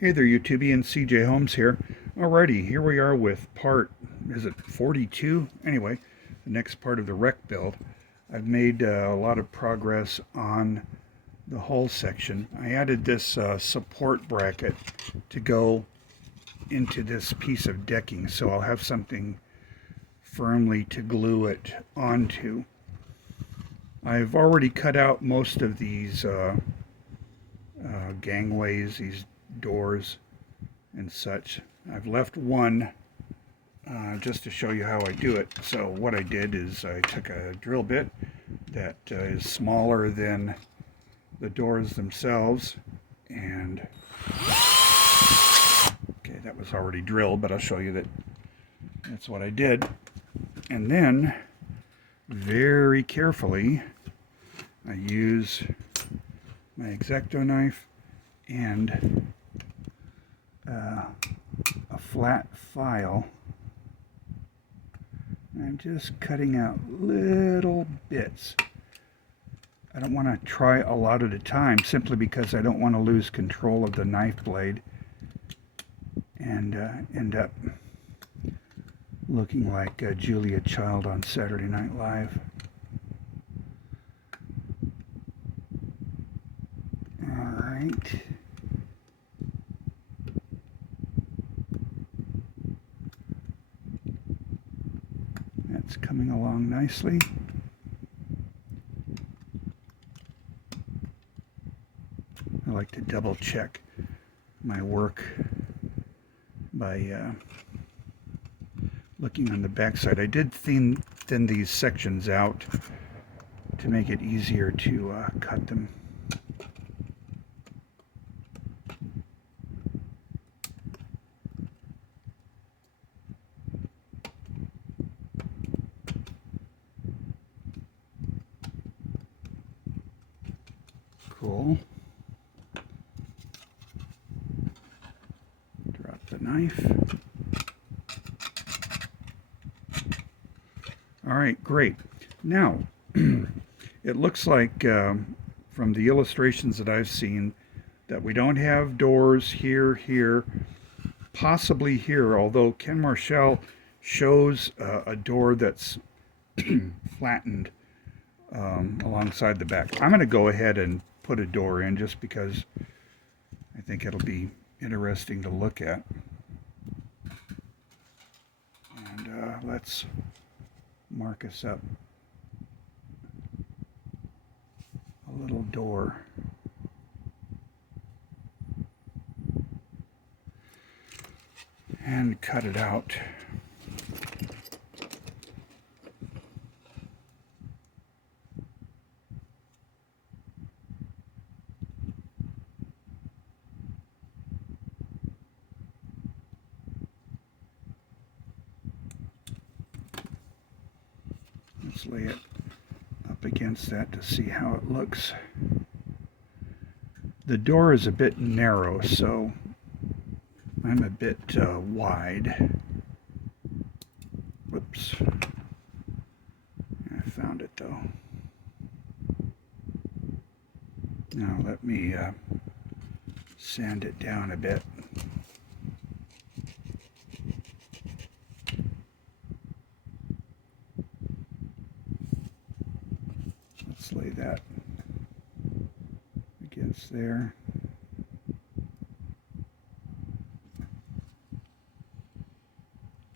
Hey there, YouTubian. CJ Holmes here. Alrighty, here we are with part, is it 42? Anyway, the next part of the wreck build. I've made a lot of progress on the hull section. I added this support bracket to go into this piece of decking, so I'll have something firmly to glue it onto. I've already cut out most of these gangways, these doors and such. I've left one just to show you how I do it. So what I did is I took a drill bit that is smaller than the doors themselves, and okay, that was already drilled, but I'll show you that that's what I did. And then very carefully I use my X-Acto knife and a flat file. I'm just cutting out little bits. I don't want to try a lot at a time simply because I don't want to lose control of the knife blade and end up looking like Julia Child on Saturday Night Live. All right. That's coming along nicely. I like to double check my work by looking on the back side. I did thin these sections out to make it easier to cut them. Cool. Drop the knife. All right, great. Now, it looks like from the illustrations that I've seen that we don't have doors here, possibly here, although Ken Marshall shows a door that's flattened alongside the back. I'm going to go ahead and put a door in just because I think it'll be interesting to look at. And let's mark us up a little door. And cut it out. Let's lay it up against that to see how it looks. The door is a bit narrow, so I'm a bit wide. Whoops. I found it though. Now let me sand it down a bit. Let's lay that against there.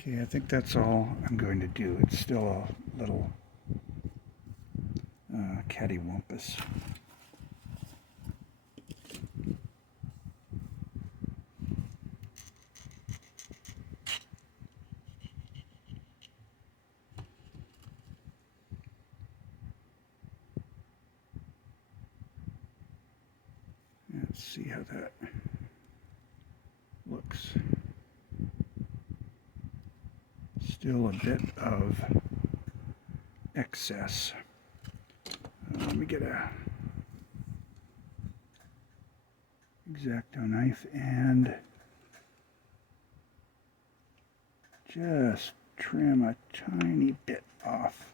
Okay, I think that's all I'm going to do. It's still a little cattywampus. Let's see how that looks. Still a bit of excess. Let me get a X-Acto knife and just trim a tiny bit off.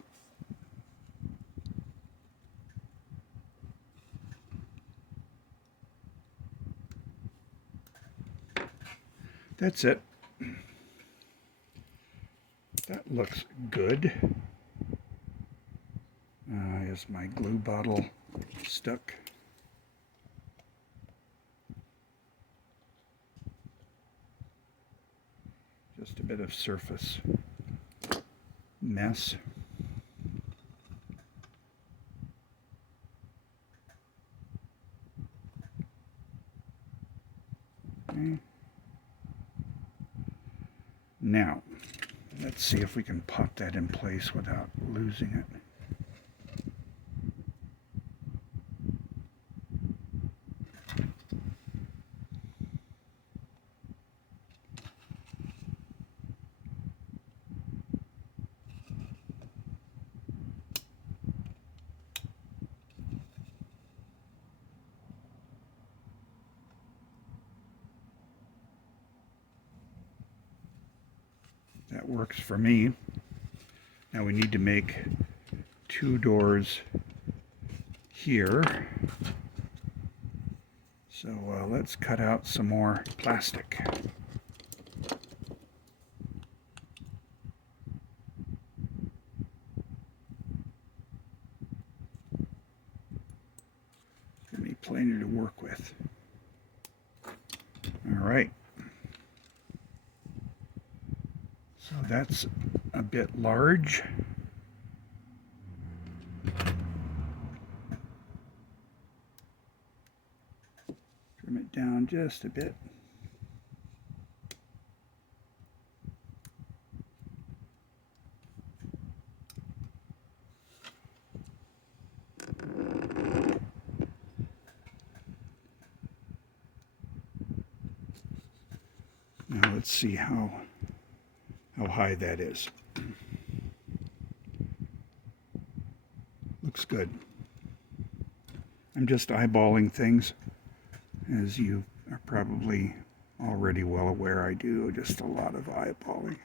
That's it. That looks good. Is my glue bottle stuck? Just a bit of surface mess. Okay. Now, let's see if we can pop that in place without losing it. That works for me. Now we need to make 2 doors here. So let's cut out some more plastic. Give me plenty to work with. All right. So that's a bit large. Trim it down just a bit. Now let's see how high that is. Looks good. I'm just eyeballing things, as you are probably already well aware I do just a lot of eyeballing.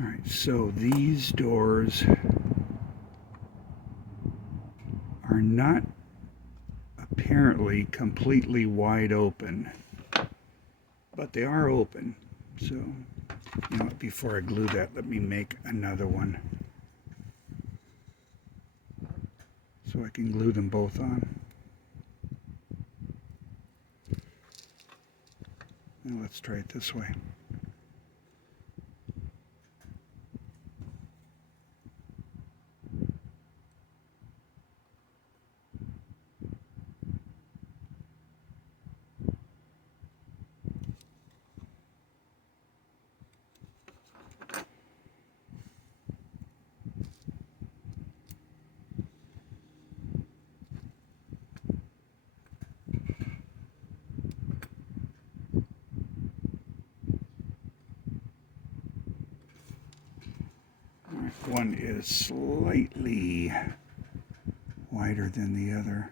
All right, so these doors are not apparently completely wide open, but they are open. So, you know, before I glue that, let me make another one so I can glue them both on. Now let's try it this way. One is slightly wider than the other.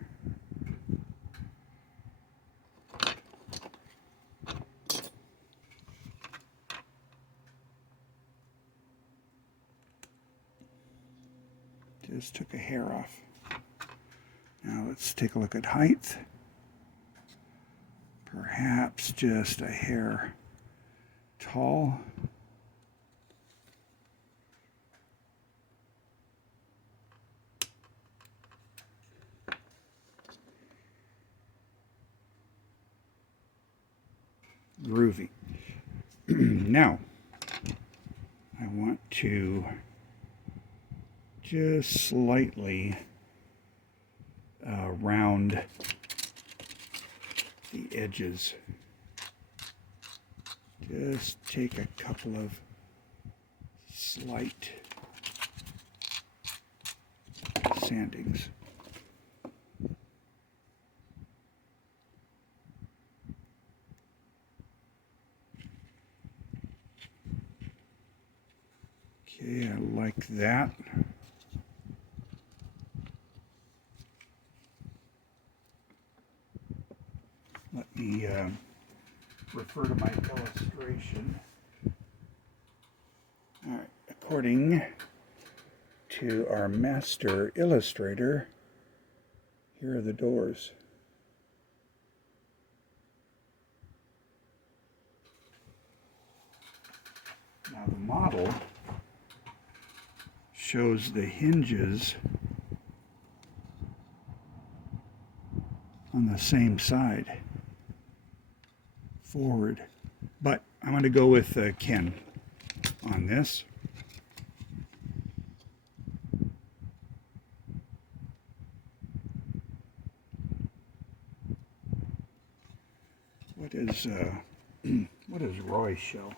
Just took a hair off. Now let's take a look at height. Perhaps just a hair tall. Groovy. Now, I want to just slightly round the edges. Just take a couple of slight sandings. Okay, I like that. Let me refer to my illustration. All right, according to our master illustrator, here are the doors. Now the model shows the hinges on the same side, forward. But I'm going to go with Ken on this. What is what does Roy show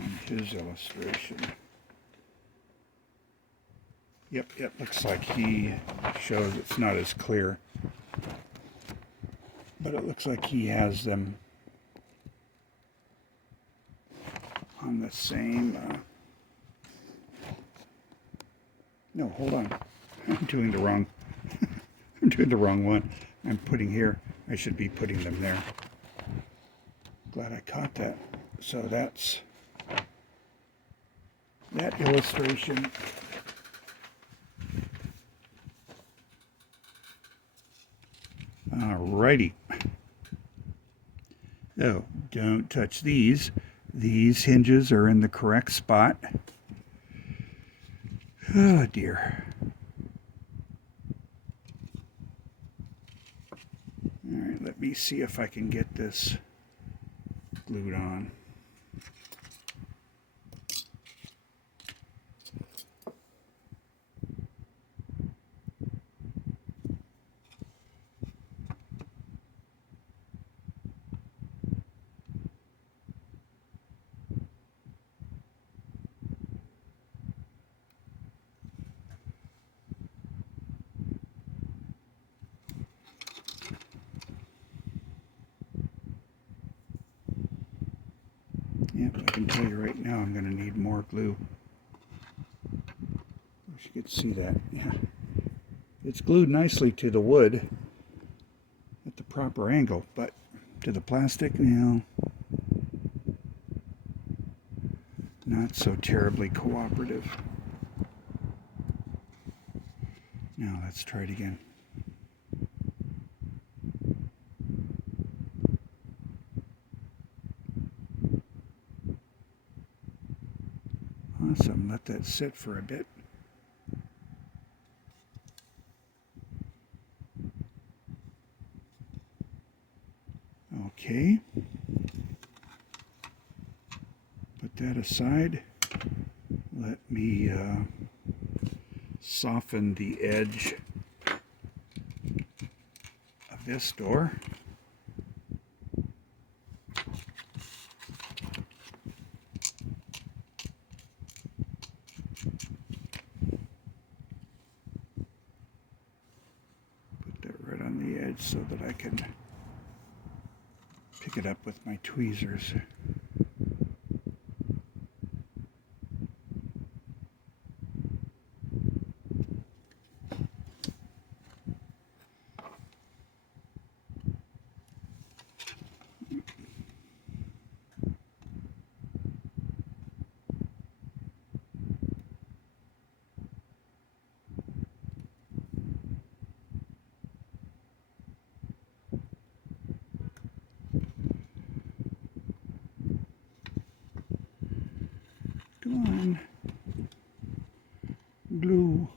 on his illustration? Yep, looks like he shows it's not as clear, but it looks like he has them on the same. No, hold on. I'm doing the wrong. I'm doing the wrong one. I'm putting here. I should be putting them there. Glad I caught that. So that's that illustration. Alrighty. Oh, don't touch these. These hinges are in the correct spot. Oh dear. Alright, let me see if I can get this glued on. Yep, I can tell you right now I'm going to need more glue. Wish you could see that. Yeah. It's glued nicely to the wood at the proper angle, but to the plastic, you know, not so terribly cooperative. Now let's try it again. Awesome, let that sit for a bit. Okay. Put that aside. Let me soften the edge of this door. Put that right on the edge so that I can pick it up with my tweezers. Come on. Glue.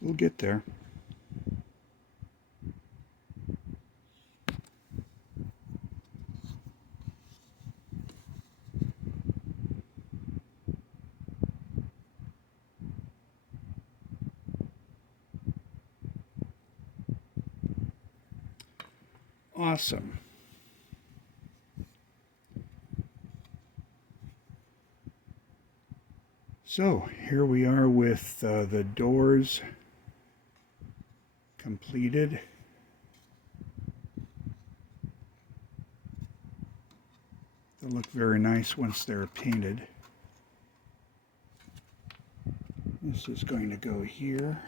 We'll get there. Awesome. So here we are with the doors completed. They'll look very nice once they're painted. This is going to go here.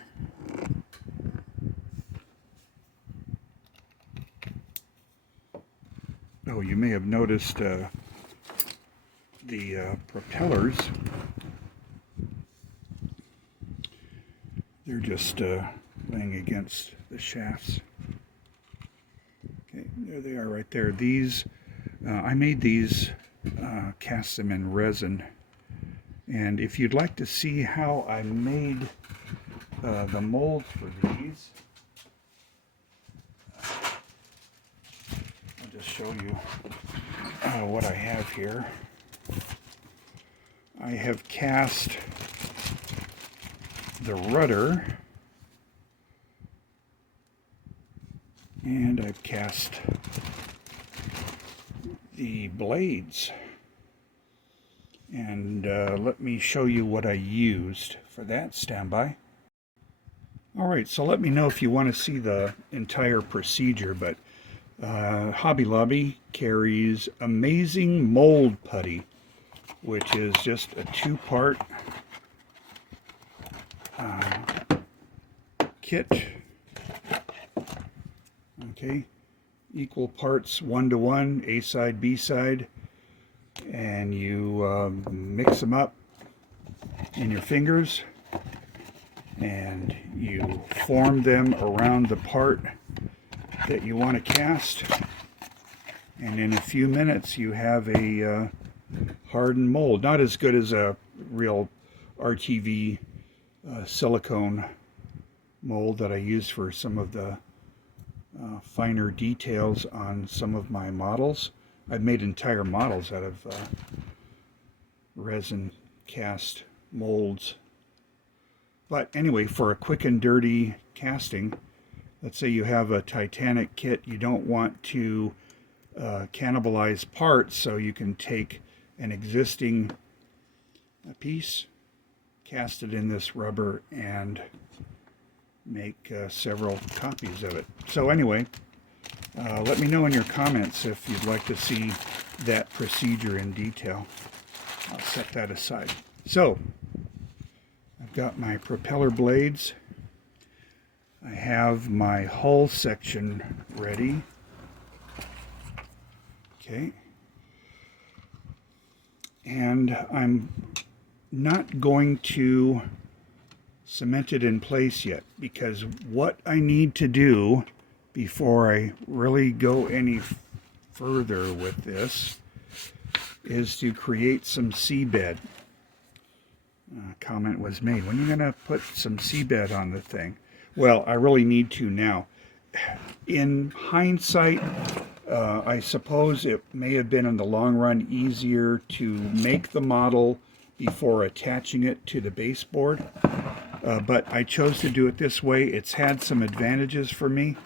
Oh, you may have noticed the propellers. They're just laying against the shafts. Okay, there they are right there. These, I made these, cast them in resin. And if you'd like to see how I made the mold for these, I'll just show you what I have here. I have cast the rudder, and I've cast the blades. And let me show you what I used for that. Stand by. Alright, so let me know if you want to see the entire procedure, but Hobby Lobby carries Amazing Mold Putty, which is just a two-part kit. Okay, equal parts 1-to-1, A side, B side, and you mix them up in your fingers and you form them around the part that you want to cast, and in a few minutes you have a hardened mold. Not as good as a real RTV silicone mold that I use for some of the finer details on some of my models. I've made entire models out of resin cast molds. But anyway, for a quick and dirty casting, let's say you have a Titanic kit, you don't want to cannibalize parts, so you can take an existing piece, cast it in this rubber, and make several copies of it. So anyway, let me know in your comments if you'd like to see that procedure in detail. I'll set that aside. So, I've got my propeller blades. I have my hull section ready. Okay. And I'm not going to cement it in place yet, because what I need to do before I really go any further with this is to create some seabed. Comment was made, when are you going to put some seabed on the thing? Well, I really need to now. In hindsight, I suppose it may have been in the long run easier to make the model before attaching it to the baseboard, but I chose to do it this way. It's had some advantages for me.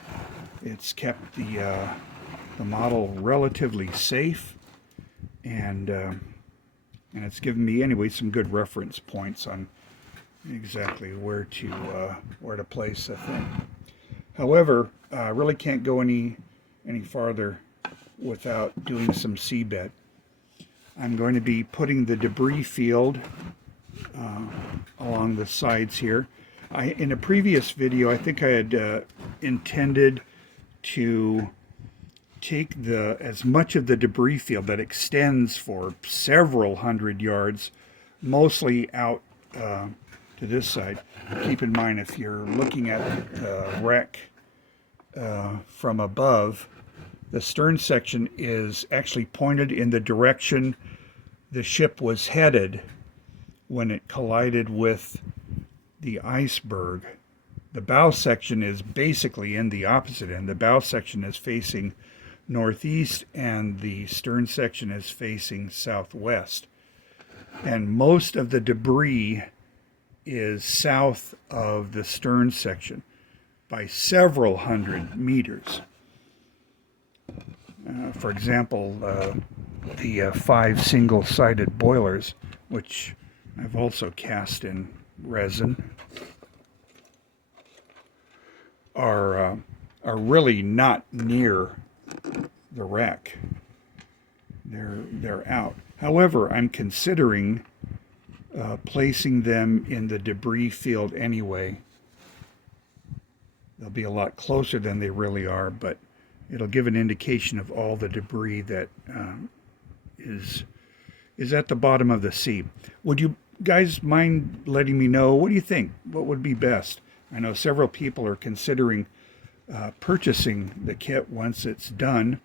It's kept the model relatively safe, and it's given me anyway some good reference points on exactly where to place the thing. However, I really can't go any farther without doing some seabed. I'm going to be putting the debris field along the sides here. In a previous video, I think I had intended to take as much of the debris field that extends for several hundred yards, mostly out to this side. Keep in mind, if you're looking at the wreck from above, the stern section is actually pointed in the direction the ship was headed when it collided with the iceberg. The bow section is basically in the opposite end. The bow section is facing northeast and the stern section is facing southwest. And most of the debris is south of the stern section by several hundred meters. For example, the 5 single-sided boilers, which I've also cast in resin, are really not near the wreck. They're out. However, I'm considering placing them in the debris field anyway. They'll be a lot closer than they really are, but it'll give an indication of all the debris that is at the bottom of the sea. Would you guys mind letting me know, what do you think? What would be best? I know several people are considering purchasing the kit once it's done.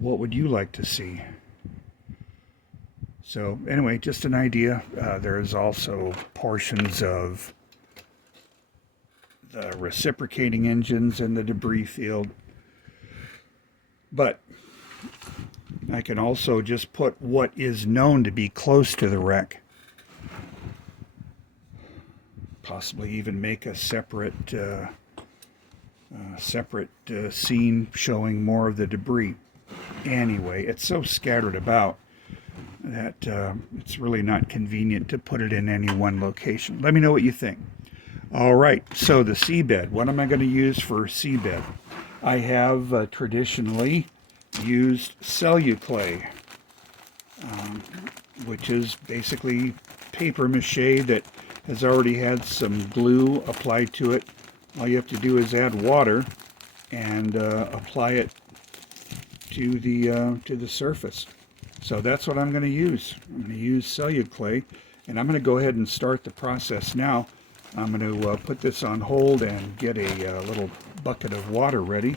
What would you like to see? So anyway, just an idea. There's also portions of the reciprocating engines in the debris field. But I can also just put what is known to be close to the wreck. Possibly even make a separate scene showing more of the debris. Anyway, it's so scattered about that it's really not convenient to put it in any one location. Let me know what you think. All right, so the seabed. What am I going to use for seabed? I have traditionally used celluclay, which is basically paper mache that has already had some glue applied to it. All you have to do is add water and apply it to the surface. So that's what I'm going to use. I'm going to use celluclay, and I'm going to go ahead and start the process now. I'm going to put this on hold and get a little bucket of water ready,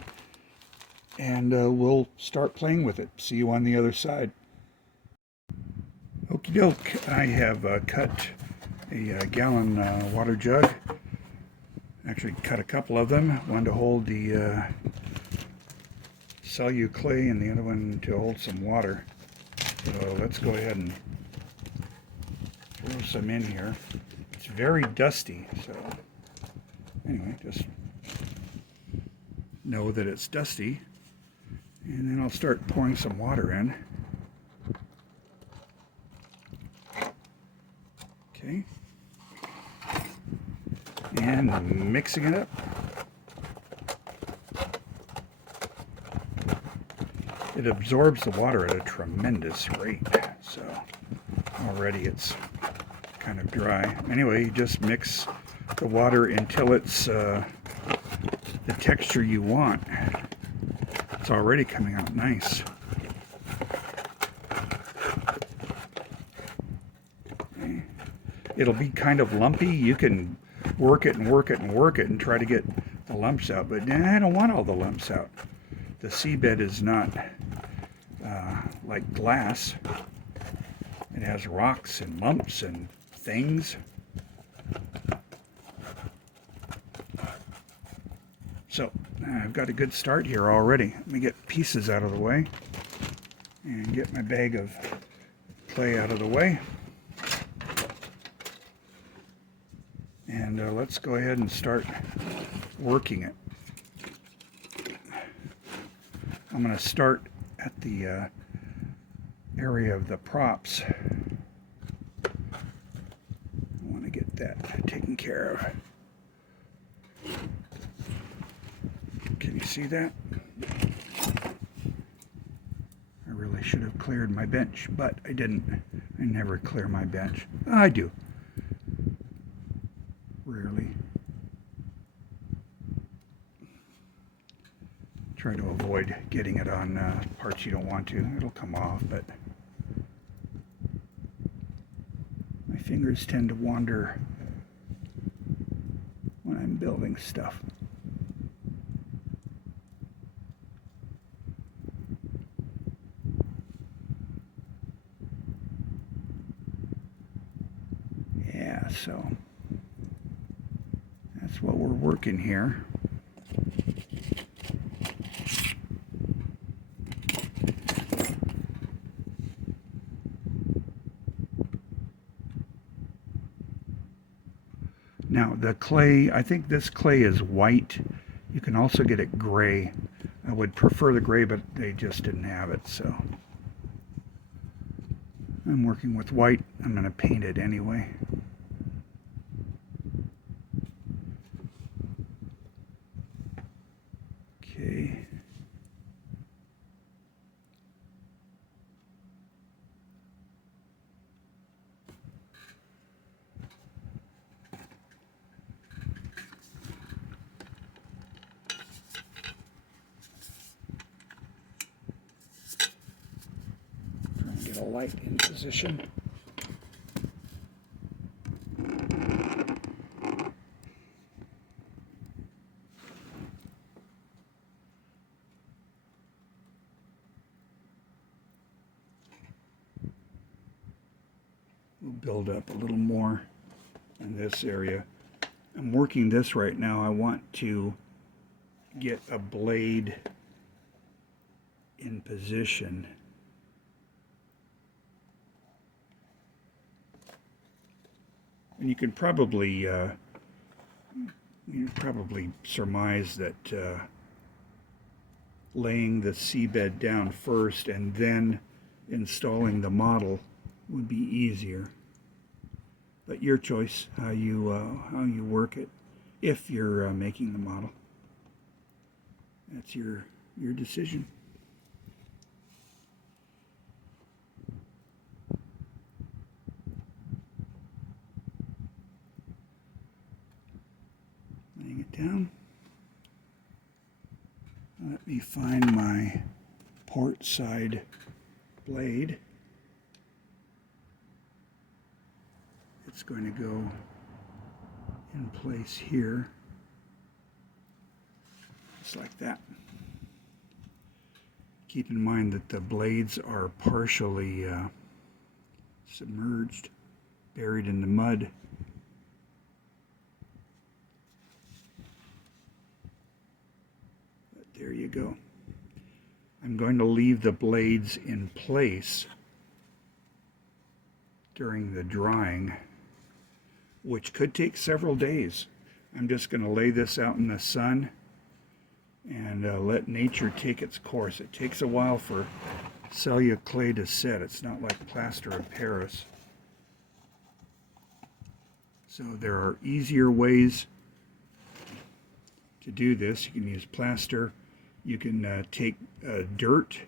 and we'll start playing with it. See you on the other side. Okie doke, I have cut a gallon water jug. Actually cut a couple of them, one to hold the celluclay and the other one to hold some water. So let's go ahead and throw some in here. It's very dusty, so anyway, just know that it's dusty. And then I'll start pouring some water in. Okay. And mixing it up. It absorbs the water at a tremendous rate, so already it's kind of dry. Anyway, you just mix the water until it's the texture you want. It's already coming out nice. Okay. It'll be kind of lumpy. You can work it and work it and work it and try to get the lumps out, but I don't want all the lumps out. The seabed is not like glass. It has rocks and lumps and things. So I've got a good start here already. Let me get pieces out of the way and get my bag of clay out of the way. And let's go ahead and start working it. I'm going to start at the area of the props. I want to get that taken care of. Can you see that? I really should have cleared my bench, but I didn't. I never clear my bench. I do. Rarely. Try to avoid getting it on parts you don't want to. It'll come off, but my fingers tend to wander when I'm building stuff. Yeah, so that's what we're working here. Now the clay, I think this clay is white. You can also get it gray. I would prefer the gray, but they just didn't have it, so. I'm working with white. I'm going to paint it anyway. Okay. Trying to get a light in position. We'll build up a little more in this area. I'm working this right now. I want to get a blade in position. And you can probably surmise that laying the seabed down first and then installing the model would be easier. But your choice how you work it if you're making the model. That's your decision. Laying it down. Let me find my port side blade. It's going to go in place here, just like that. Keep in mind that the blades are partially submerged, buried in the mud. But there you go. I'm going to leave the blades in place during the drying, which could take several days. I'm just going to lay this out in the sun and let nature take its course. It takes a while for cellular clay to set. It's not like plaster of Paris. So there are easier ways to do this. You can use plaster. You can take dirt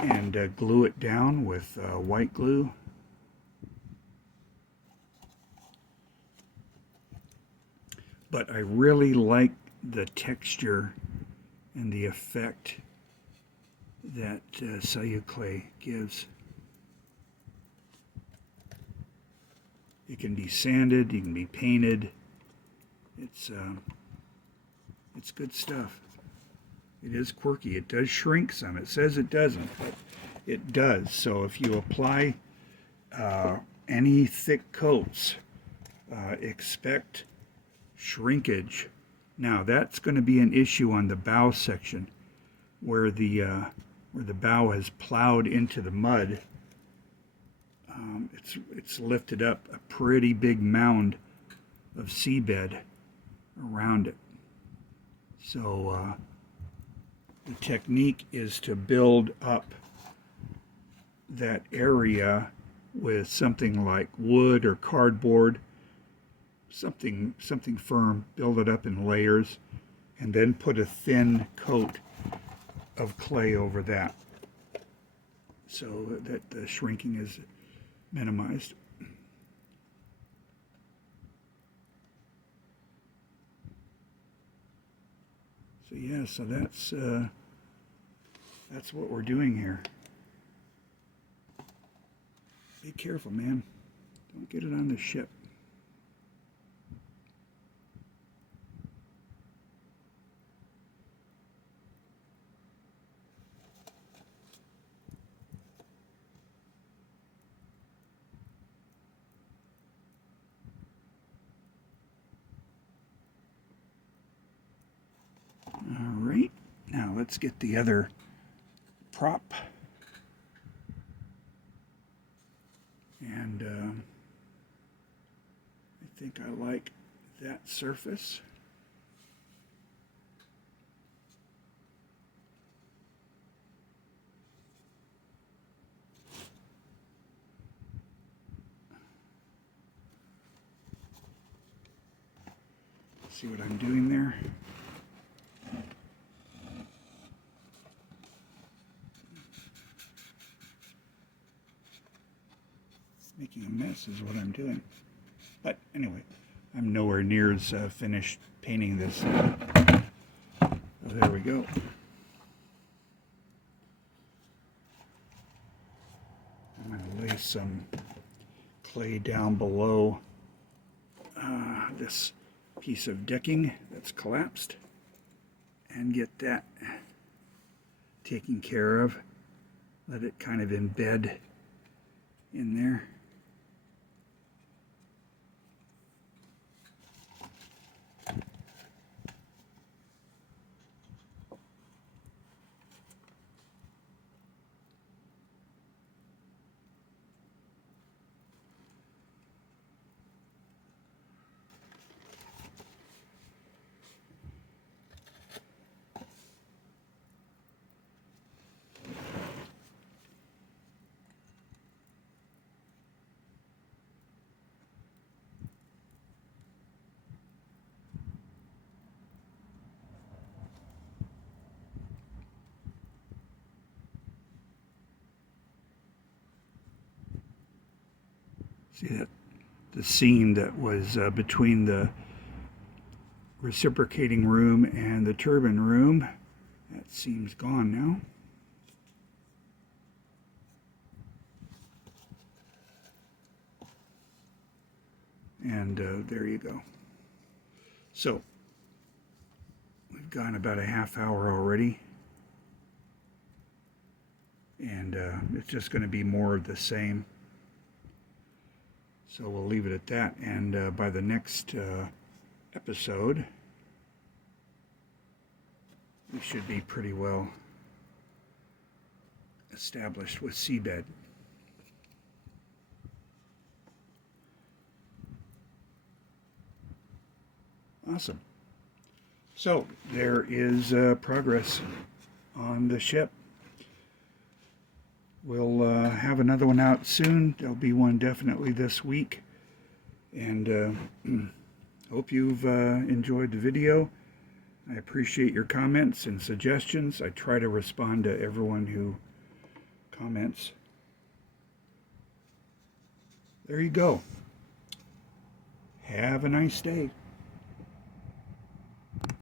and glue it down with white glue. But I really like the texture and the effect that cellular clay gives. It can be sanded, it can be painted. It's good stuff. It is quirky. It does shrink some. It says it doesn't, but it does. So if you apply any thick coats, expect shrinkage. Now that's going to be an issue on the bow section where the bow has plowed into the mud. It's lifted up a pretty big mound of seabed around it. So the technique is to build up that area with something like wood or cardboard, something firm, build it up in layers, and then put a thin coat of clay over that so that the shrinking is minimized. So yeah, so that's what we're doing here. Be careful, man. Don't get it on the ship. All right, now let's get the other prop. And I think I like that surface. See what I'm doing there? Making a mess is what I'm doing. But anyway, I'm nowhere near as finished painting this. Oh, there we go. I'm going to lay some clay down below this piece of decking that's collapsed and get that taken care of. Let it kind of embed in there. See that the seam that was between the reciprocating room and the turbine room, that seam's gone now. And there you go. So we've gone about a half hour already, and it's just going to be more of the same. So we'll leave it at that, and by the next episode, we should be pretty well established with seabed. Awesome. So there is progress on the ship. We'll have another one out soon. There'll be one definitely this week. And hope you've enjoyed the video. I appreciate your comments and suggestions. I try to respond to everyone who comments. There you go. Have a nice day.